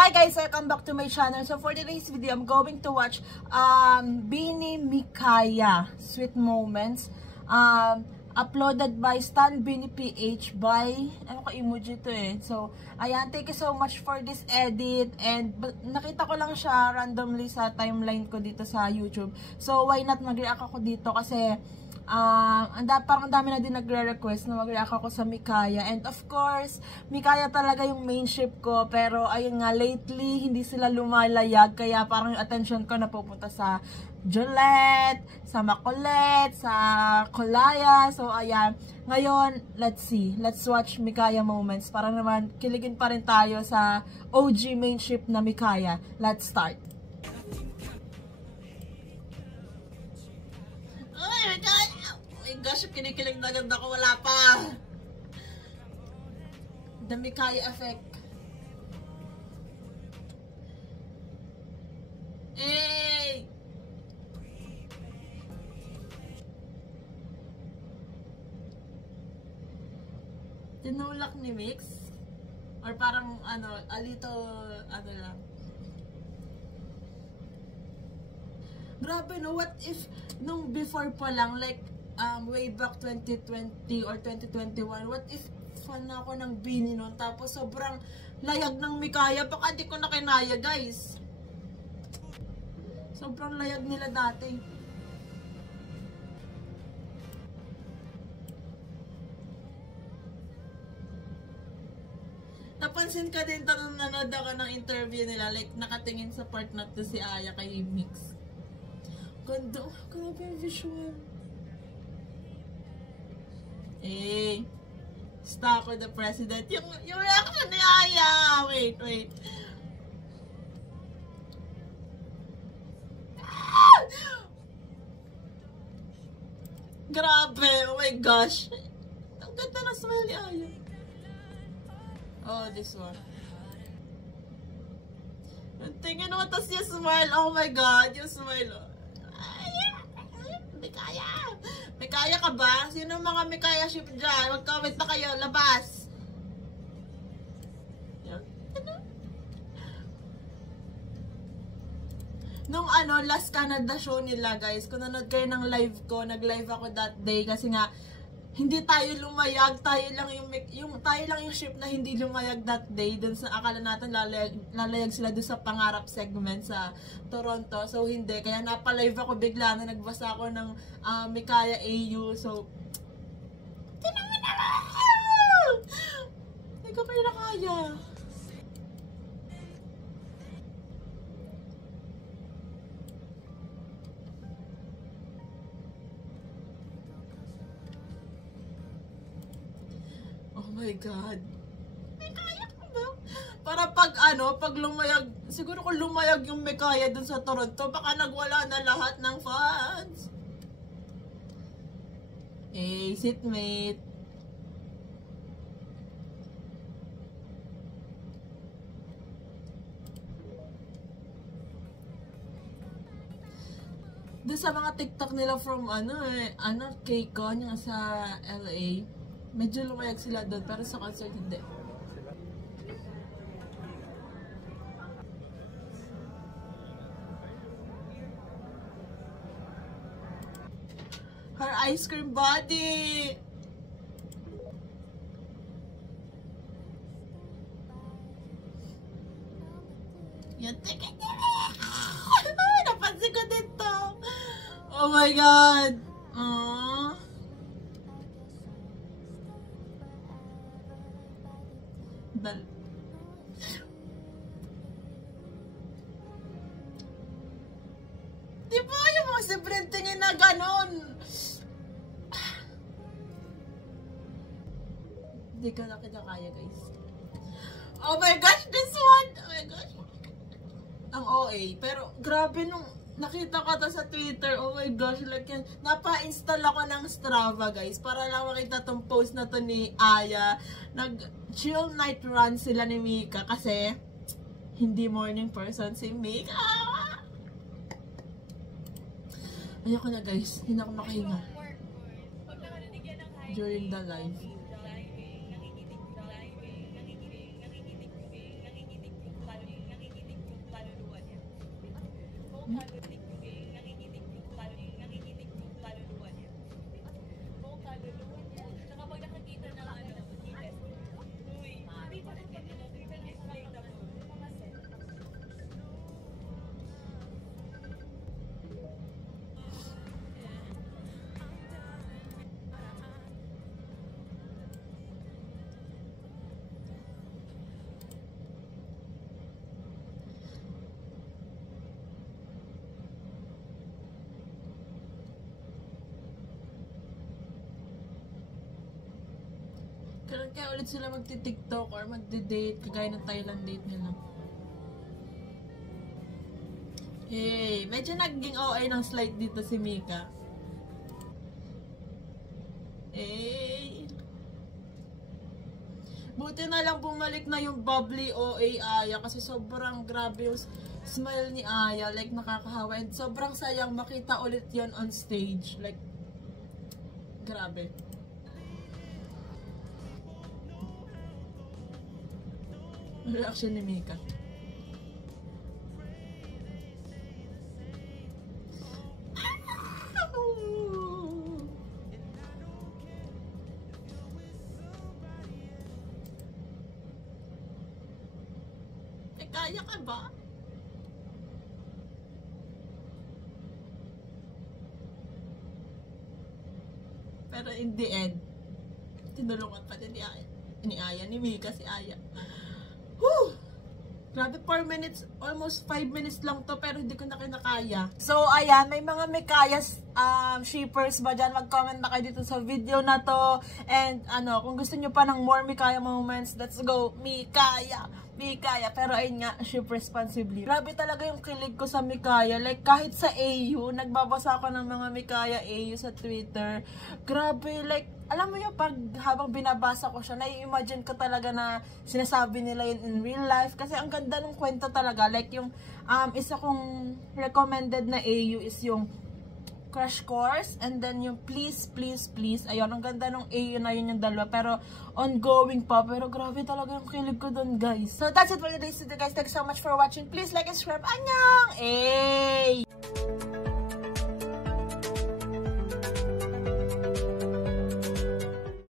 Hi guys, welcome back to my channel. So for today's video, I'm going to watch Beanie Mikaya Sweet Moments. Uploaded by Stan Beanie PH by, ano ka emoji to eh. So, ayan, thank you so much for this edit. And nakita ko lang siya randomly sa timeline ko dito sa YouTube. So, why not mag-react ako dito kasi parang ang dami na din nagre-request na mag-react ako sa Mikaya. And of course, Mikaya talaga yung main ship ko. Pero ayun nga, lately, hindi sila lumalayag. Kaya parang yung attention ko napupunta sa Jolette, sa Macolette, sa Colaya. So ayan, ngayon, let's see. Let's watch Mikaya moments. Para naman, kiligin pa rin tayo sa OG main ship na Mikaya. Let's start. Oh my God! Gosh, kinikilig na agad ako, wala pa. The Mikaya effect. Hey! Tinulak ni Mix? Or parang ano, a little, ano lang. Grabe no, what if nung before pa lang, like, way back 2020 or 2021, what if fan ako ng Beanie nun, tapos sobrang layag ng Mikaya, baka di ko na kinaya guys. Sobrang layag nila dati. Napansin ka din nung nanood ako ng interview nila, like nakatingin sa part na to si Aya kay Mix. Ganda, grabe yung visual. Eh, Stako the President. Yung reaction ni Aya. Wait. Ah! Grabe. Oh my gosh. Ang ganda na smile ni Aya. Oh, this one. Tingnan mo, tas yung smile. Oh my God. Yung smile. Mikaya! Mikaya ka ba? Sino mga Mikaya ship dyan? Mag-comment na kayo. Labas! Nung last Canada show nila guys, kung nanood kayo ng live ko, nag-live ako that day kasi nga, hindi tayo lumayag, tayo lang yung ship na hindi lumayag that day. Dun sa akala natin lalayag sila dun sa pangarap segment sa Toronto. So hindi, kaya napalive ako bigla na nagbasa ako ng Mikaya AU. So tinangan na lang! Hindi ko kayo nakaya. Oh my God. Mikaya ka ba? Para pag lumayag, siguro kung lumayag yung Mikaya dun sa Toronto, baka nagwala na lahat ng fans. Hey, seatmate. Doon sa mga TikTok nila from K-Con, yung sa LA. Medyo lumayag sila doon, pero sa concert hindi. Her ice cream body! Yan, ticket nila! Napansin ko dito! Oh my God! Aww! Diba yung mga sibrentingin na ganon? Hindi ka na kinakaya guys. Oh my gosh, this one! Oh my gosh! Ang OA. Pero grabe nung nakita ko to sa Twitter. Oh my gosh, like yan. Napa-install ako ng Strava guys. Para lang makita tong post na to ni Aya. Nag-chill night run sila ni Mika. Kasi hindi morning person si Mika. Ayoko na guys. Hindi na ako makahinga. During the live. Kailan kaya ulit sila magti-TikTok or magdi-date kagaya ng Thailand date nila? Hey, medyo naging OA ng slide dito si Mika. Hey. Buti na lang bumalik na yung bubbly OA Aya kasi sobrang grabe yung smile ni Aya. Like nakakahawa and sobrang sayang makita ulit yon on stage. Like, grabe. Reaction ni Mika. Kaya ka ba? Pero in the end, tinulungan pa din ni Aya, ni Mika si Aya. Whew! Grabe, 4 minutes, almost 5 minutes lang to, pero hindi ko na kinakaya. So, ayan, may mga Mikayas shippers ba dyan? Mag-comment na kayo dito sa video na to. And, kung gusto nyo pa ng more Mikaya moments, let's go, Mikaya! Mikaya, pero ayun nga, ship responsibly. Grabe talaga yung kilig ko sa Mikaya. Like, kahit sa AU, nagbabasa ako ng mga Mikaya AU sa Twitter. Grabe, like, alam mo yung habang binabasa ko siya, nai-imagine ko talaga na sinasabi nila yun in real life. Kasi ang ganda ng kwento talaga. Like, yung isa kong recommended na AU is yung Crash Course, and then yung Please, Please, Please. Ayun, ang ganda ng AU na yun yung dalawa. Pero, ongoing pa. Pero, grabe talaga yung kilig ko dun, guys. So, that's it for today's video, guys. Thanks so much for watching. Please like and subscribe. Annyeong! Hey!